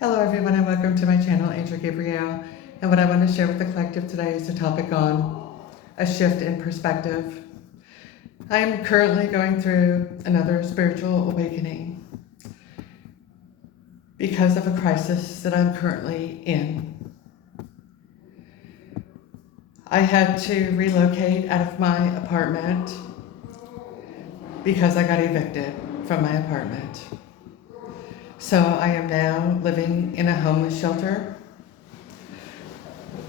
Hello everyone and welcome to my channel, Angel Gabrielle. And what I want to share with the collective today is a topic on a shift in perspective. I am currently going through another spiritual awakening because of a crisis that I'm currently in. I had to relocate out of my apartment because I got evicted from my apartment. So I am now living in a homeless shelter.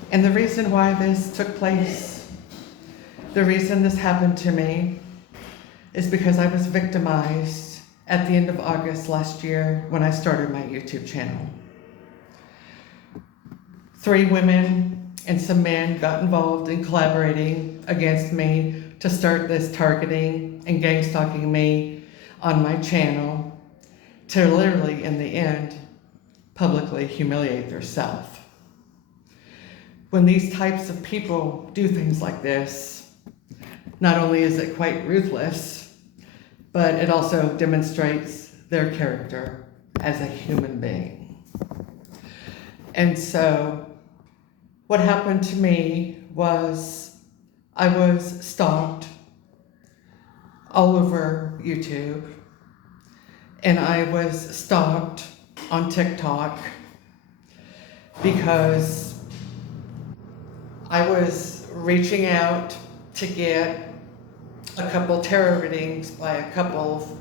And the reason why this took place, the reason this happened to me, is because I was victimized at the end of August last year when I started my YouTube channel. 3 women and some men got involved in collaborating against me to start this targeting and gang stalking me on my channel, to literally, in the end, publicly humiliate themselves. When these types of people do things like this, not only is it quite ruthless, but it also demonstrates their character as a human being. And so, what happened to me was I was stalked all over YouTube. And I was stalked on TikTok because I was reaching out to get a couple tarot readings by a couple of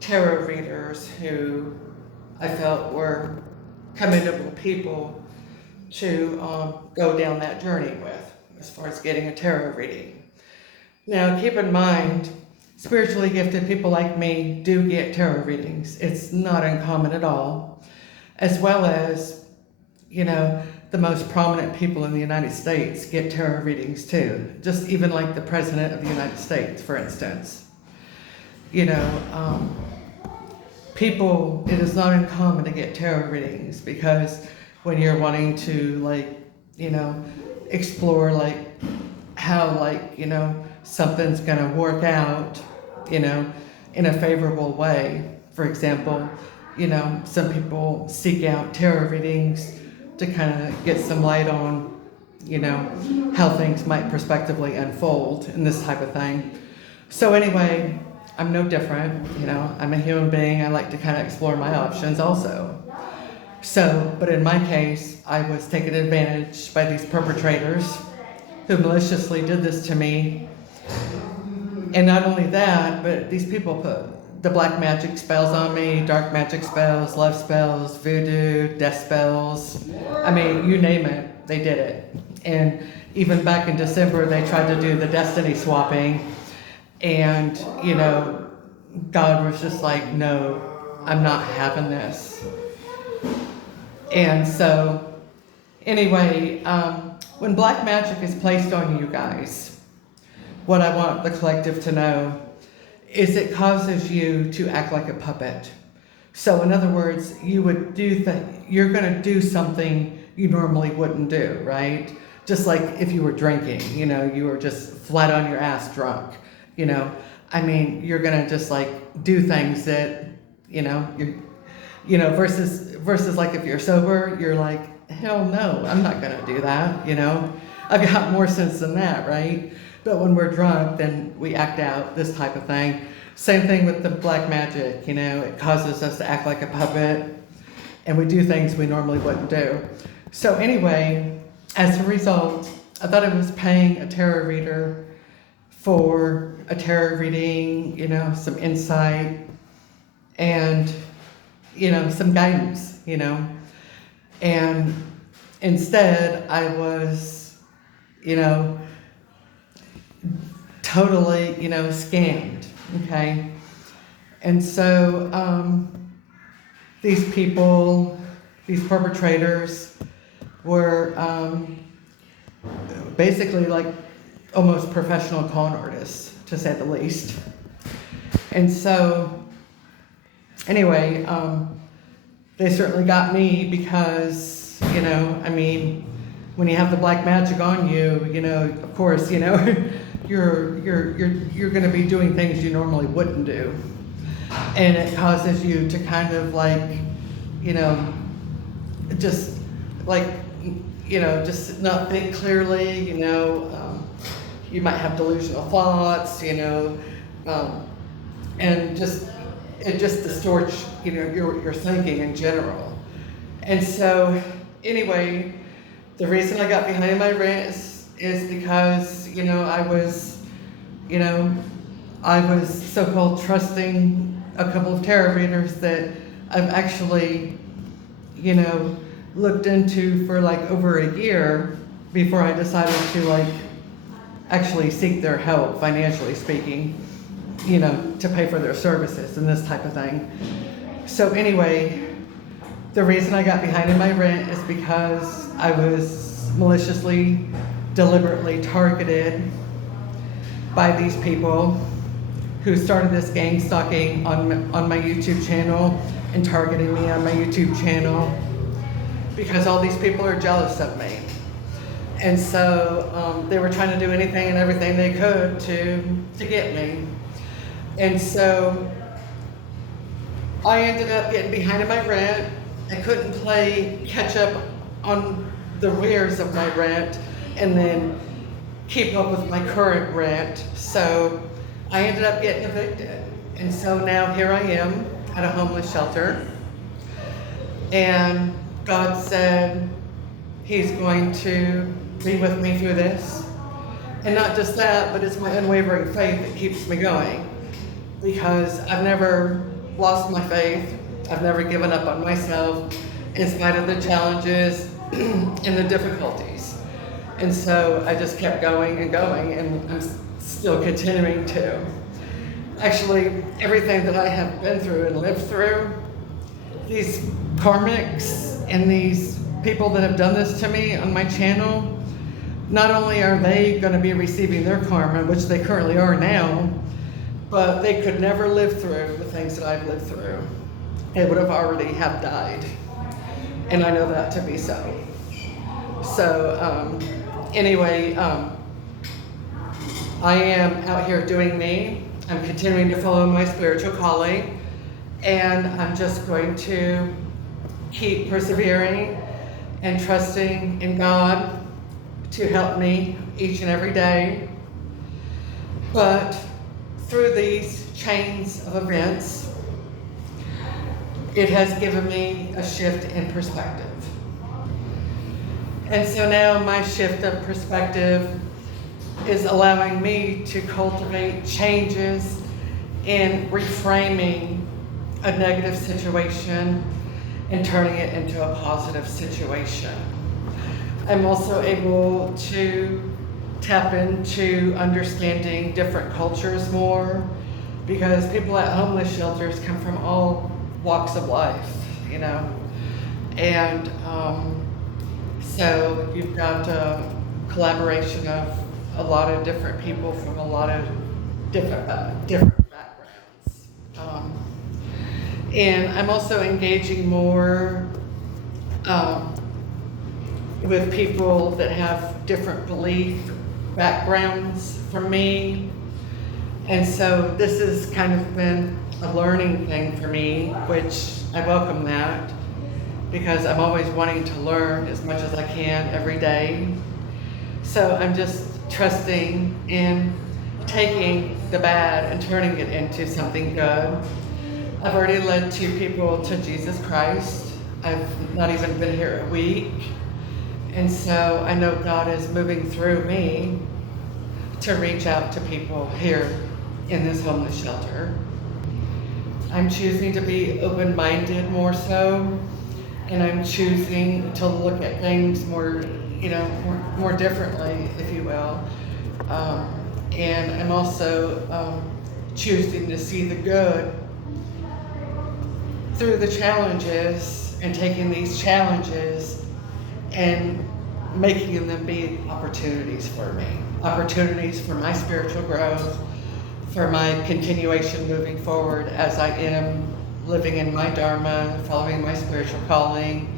tarot readers who I felt were commendable people to go down that journey with as far as getting a tarot reading. Now, keep in mind, spiritually gifted people like me do get tarot readings. It's not uncommon at all. As well as, the most prominent people in the United States get tarot readings too. Just even like the President of the United States, for instance. People, it is not uncommon to get tarot readings because when you're wanting to explore how something's gonna work out, in a favorable way. For example, some people seek out tarot readings to kind of get some light on, how things might prospectively unfold and this type of thing. So anyway, I'm no different, I'm a human being. I like to kind of explore my options also. So, but in my case, I was taken advantage by these perpetrators who maliciously did this to me. And not only that, but these people put the black magic spells on me, dark magic spells, love spells, voodoo, death spells. I mean, you name it, they did it. And even back in December, they tried to do the destiny swapping. And, God was just like, no, I'm not having this. And so, anyway, when black magic is placed on you guys, what I want the collective to know is it causes you to act like a puppet. So in other words, you're going to do something you normally wouldn't do, right? Just like if you were drinking, you were just flat on your ass drunk, I mean, you're going to just do things that, versus like if you're sober, you're like, hell no, I'm not going to do that, I've got more sense than that, right? But when we're drunk, then we act out this type of thing. Same thing with the black magic, it causes us to act like a puppet and we do things we normally wouldn't do. So anyway, as a result, I thought I was paying a tarot reader for a tarot reading, some insight and, some guidance, and instead I was, totally, scammed, okay? And so these people, these perpetrators were basically like almost professional con artists, to say the least. And so anyway, they certainly got me because, when you have the black magic on you, of course, you're going to be doing things you normally wouldn't do. And it causes you to kind of just like, just not think clearly, you might have delusional thoughts, and it just distorts, your thinking in general. And so, anyway, the reason I got behind my rent is because, I was so-called trusting a couple of tarot readers that I've actually, looked into for like over a year before I decided to like actually seek their help, financially speaking, to pay for their services and this type of thing. So anyway, the reason I got behind in my rent is because I was maliciously, deliberately targeted by these people who started this gang stalking on my YouTube channel and targeting me on my YouTube channel because all these people are jealous of me. And so they were trying to do anything and everything they could to get me. And so I ended up getting behind in my rent. I couldn't play catch up on the arrears of my rent and then keep up with my current rent. So I ended up getting evicted. And so now here I am at a homeless shelter. And God said He's going to be with me through this. And not just that, but it's my unwavering faith that keeps me going. Because I've never lost my faith. I've never given up on myself in spite of the challenges and the difficulties. And so I just kept going, and I'm still continuing to. Actually, everything that I have been through and lived through, these karmics and these people that have done this to me on my channel, not only are they going to be receiving their karma, which they currently are now, but they could never live through the things that I've lived through. They would have already have died. And I know that to be so. So anyway, I am out here doing me. I'm continuing to follow my spiritual calling. And I'm just going to keep persevering and trusting in God to help me each and every day. But through these chains of events, it has given me a shift in perspective. And so now my shift of perspective is allowing me to cultivate changes in reframing a negative situation and turning it into a positive situation. I'm also able to tap into understanding different cultures more because people at homeless shelters come from all walks of life, And so you've got a collaboration of a lot of different people from a lot of different backgrounds. And I'm also engaging more with people that have different belief backgrounds from me. And so this has kind of been a learning thing for me, which I welcome that because I'm always wanting to learn as much as I can every day. So I'm just trusting in taking the bad and turning it into something good. I've already led 2 people to Jesus Christ. I've not even been here a week. And so I know God is moving through me to reach out to people here in this homeless shelter. I'm choosing to be open-minded more so, and I'm choosing to look at things more, more differently, if you will. And I'm also choosing to see the good through the challenges and taking these challenges and making them be opportunities for me, opportunities for my spiritual growth, for my continuation moving forward as I am living in my Dharma, following my spiritual calling.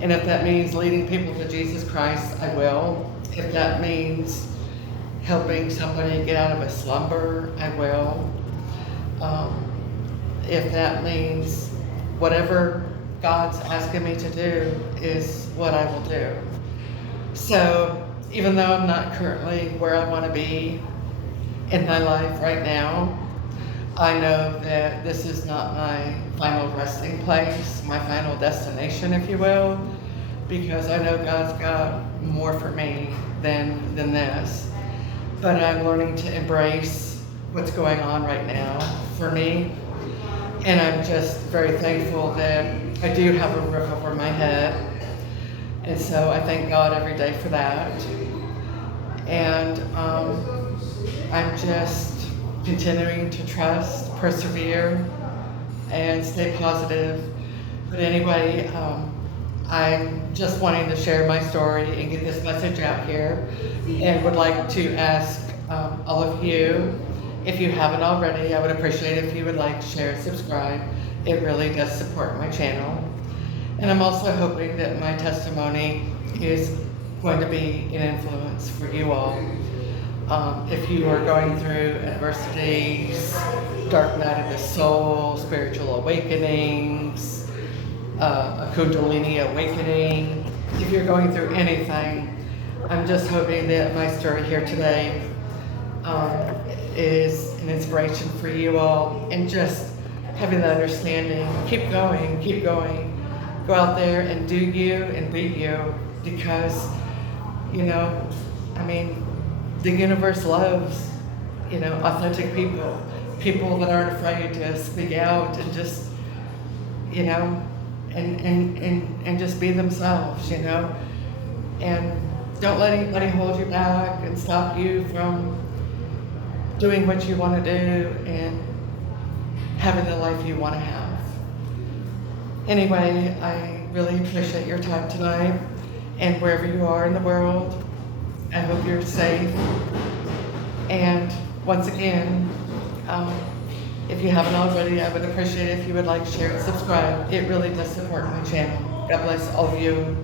And if that means leading people to Jesus Christ, I will. If that means helping somebody get out of a slumber, I will. If that means whatever God's asking me to do is what I will do. So even though I'm not currently where I want to be in my life right now, I know that this is not my final resting place, my final destination, if you will, because I know God's got more for me than this. But I'm learning to embrace what's going on right now for me. And I'm just very thankful that I do have a roof over my head. And so I thank God every day for that. And I'm just continuing to trust, persevere, and stay positive. But anyway, I'm just wanting to share my story and get this message out here, and would like to ask all of you, if you haven't already, I would appreciate if you would like, share, subscribe. It really does support my channel. And I'm also hoping that my testimony is going to be an influence for you all. If you are going through adversities, dark night of the soul, spiritual awakenings, a Kundalini awakening, if you're going through anything, I'm just hoping that my story here today is an inspiration for you all, and just having the understanding, keep going. Go out there and do you and be you, because, the universe loves, authentic people that aren't afraid to speak out and just, and just be themselves, and don't let anybody hold you back and stop you from doing what you want to do and having the life you want to have. Anyway, I really appreciate your time tonight, and wherever you are in the world, I hope you're safe. And once again, if you haven't already, I would appreciate it if you would like, share, and subscribe. It really does support my channel. God bless all of you.